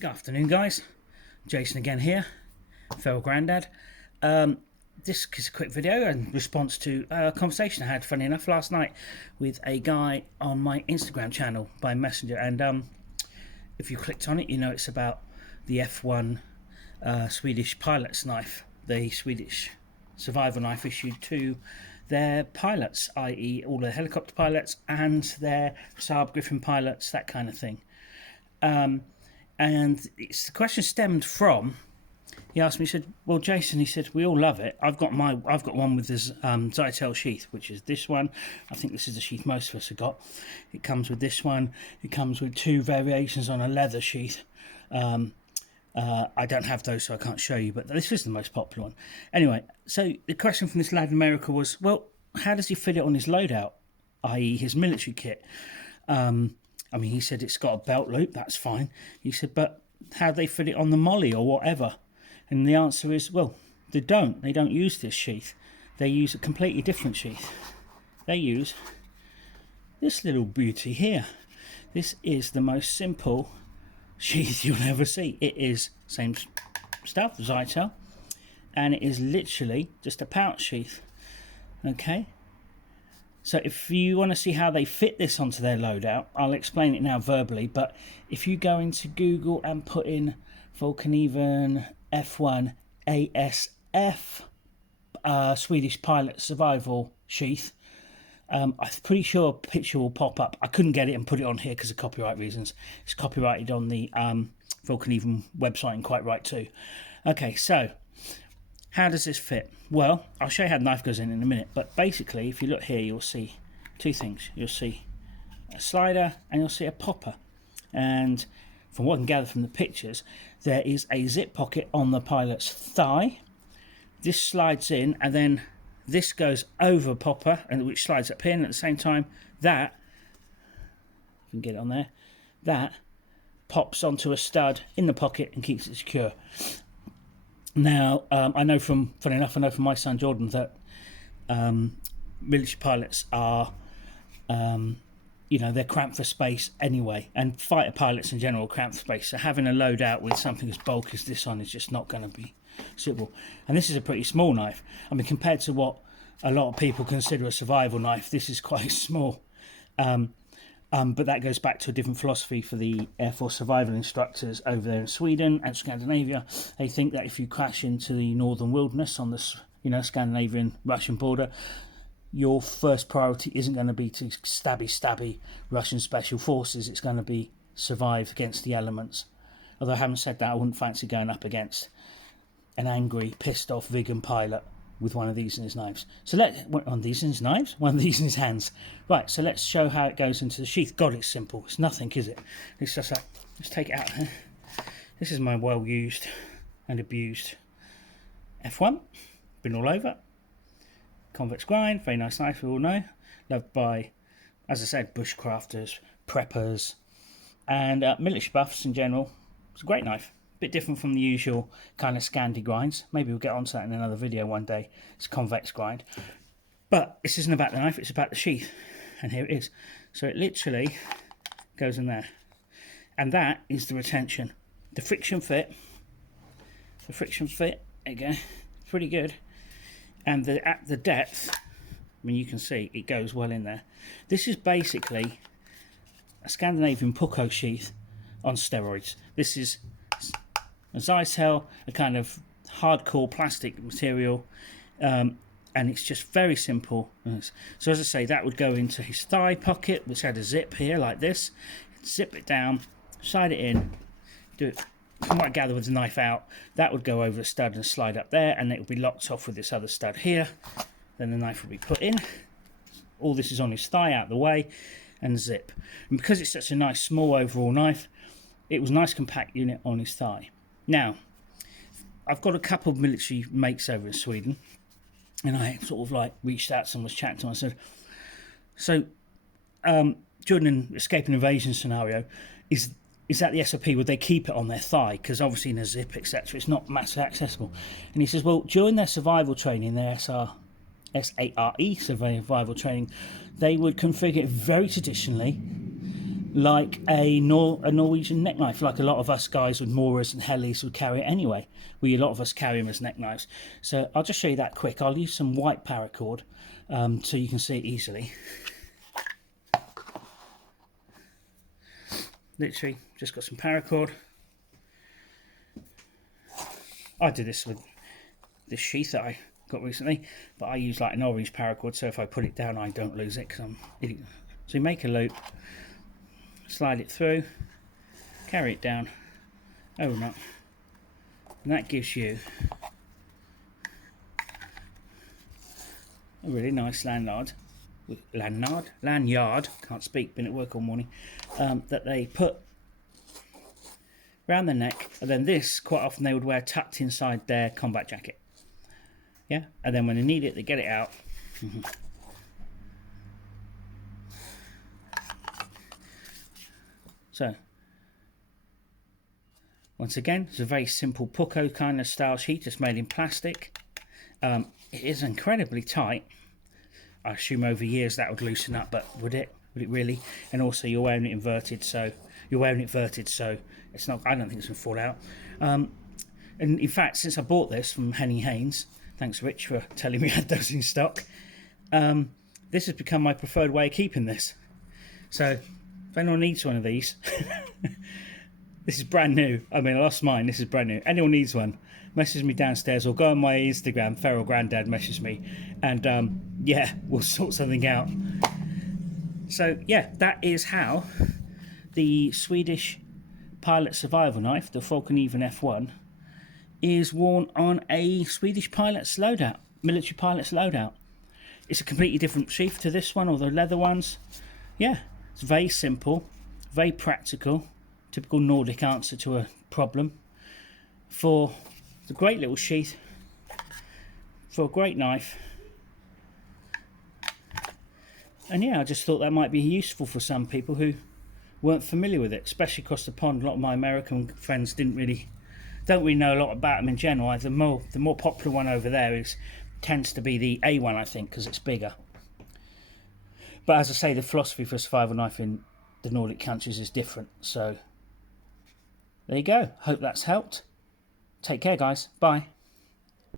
Good afternoon, guys. Jason again here, Feral Grandad. This is a quick video in response to a conversation I had, funny enough, last night with a guy on my Instagram channel by Messenger. And if you clicked on it, you know it's about the F1 Swedish pilot's knife, the Swedish survival knife issued to their pilots, i.e. all the helicopter pilots and their Saab Griffin pilots, that kind of thing. And the question stemmed from, he asked me, he said, well, Jason, he said, we all love it. I've got one with this Zytel sheath, which is this one. I think this is the sheath most of us have got. It comes with this one. It comes with two variations on a leather sheath. I don't have those, so I can't show you, but this is the most popular one. Anyway, so the question from this lad in America was, well, how does he fit it on his loadout, i.e. his military kit? I mean, he said it's got a belt loop, that's fine. He said, but how do they fit it on the molly or whatever? And the answer is, well, they don't. They don't use this sheath. They use a completely different sheath. They use this little beauty here. This is the most simple sheath you'll ever see. It is same stuff, Zytel, and it is literally just a pouch sheath. Okay? So if you want to see how they fit this onto their loadout, I'll explain it now verbally, but if you go into Google and put in Fallkniven F1 ASF Swedish pilot survival sheath, I'm pretty sure a picture will pop up. I couldn't get it and put it on here because of copyright reasons. It's copyrighted on the Fallkniven website, and quite right too. Okay, so how does this fit? Well, I'll show you how the knife goes in a minute, but basically, if you look here, you'll see two things. You'll see a slider and you'll see a popper. And from what I can gather from the pictures, there is a zip pocket on the pilot's thigh. This slides in, and then this goes over popper, and which slides up in. At the same time, that, you can get it on there, that pops onto a stud in the pocket and keeps it secure. Now, I know from my son Jordan that military pilots are, they're cramped for space anyway, and fighter pilots in general are cramped for space. So having a loadout with something as bulky as this on is just not going to be suitable. And this is a pretty small knife. I mean, compared to what a lot of people consider a survival knife, this is quite small. But that goes back to a different philosophy for the Air Force survival instructors over there in Sweden and Scandinavia. They think that if you crash into the northern wilderness on the Scandinavian Russian border, your first priority isn't going to be to stabby Russian special forces. It's going to be survive against the elements. Although having said that, I wouldn't fancy going up against an angry, pissed off vegan pilot with one of these in his knives. So one of these in his knives? One of these in his hands. Right, so let's show how it goes into the sheath. God, it's simple. It's nothing, is it? It's just like, let's take it out here. This is my well-used and abused F1. Been all over. Convex grind, very nice knife, we all know. Loved by, as I said, bushcrafters, preppers, and military buffs in general. It's a great knife. Bit different from the usual kind of Scandi grinds. Maybe we'll get onto that in another video one day. It's a convex grind. But this isn't about the knife, it's about the sheath. And here it is. So it literally goes in there. And that is the retention. The friction fit, there you go, pretty good. And at the depth, I mean, you can see it goes well in there. This is basically a Scandinavian pucko sheath on steroids. This is a Zytel, a kind of hardcore plastic material, and it's just very simple. So as I say, that would go into his thigh pocket, which had a zip here like this. Zip it down, slide it in, do it. I might gather with the knife out. That would go over the stud and slide up there, and it would be locked off with this other stud here. Then the knife would be put in. All this is on his thigh out the way, and zip. And because it's such a nice small overall knife, it was a nice compact unit on his thigh. Now, I've got a couple of military mates over in Sweden, and I sort of like reached out to them, was chatting to them. I said, so during an escape and invasion scenario, is that the SOP? Would they keep it on their thigh? Because obviously in a zip, etc., it's not massively accessible. And he says, well, during their survival training, their SARE survival training, they would configure it very traditionally like a Norwegian neck knife, like a lot of us guys with Moras and Hellies would carry it anyway. A lot of us carry them as neck knives. So I'll just show you that quick. I'll use some white paracord so you can see it easily. Literally, just got some paracord. I did this with this sheath that I got recently, but I use like an orange paracord, so if I put it down I don't lose it because I'm idiot. So you make a loop, slide it through, carry it down, open up, and that gives you a really nice lanyard, can't speak, been at work all morning, that they put around the neck, and then this quite often they would wear tucked inside their combat jacket. Yeah, and then when they need it, they get it out. So, once again, it's a very simple pucko kind of style sheet, just made in plastic. It is incredibly tight. I assume over years that would loosen up, but would it? Would it really? And also, you're wearing it inverted, so it's not. I don't think it's going to fall out. And in fact, since I bought this from Henny Haynes, thanks Rich for telling me I had those in stock. This has become my preferred way of keeping this. So if anyone needs one of these, this is brand new. I mean, I lost mine. This is brand new. Anyone needs one, message me downstairs or go on my Instagram, Feral Grandad, message me, and yeah, we'll sort something out. So yeah, that is how the Swedish pilot survival knife, the Fallkniven F1, is worn on a Swedish pilot's loadout, military pilot's loadout. It's a completely different sheath to this one or the leather ones. Yeah, it's very simple, very practical, typical Nordic answer to a problem. For the great little sheath, for a great knife. And yeah, I just thought that might be useful for some people who weren't familiar with it, especially across the pond. A lot of my American friends don't really know a lot about them in general. The more popular one over there tends to be the A1, I think, because it's bigger. But as I say, the philosophy for a survival knife in the Nordic countries is different. So there you go. Hope that's helped. Take care, guys. Bye.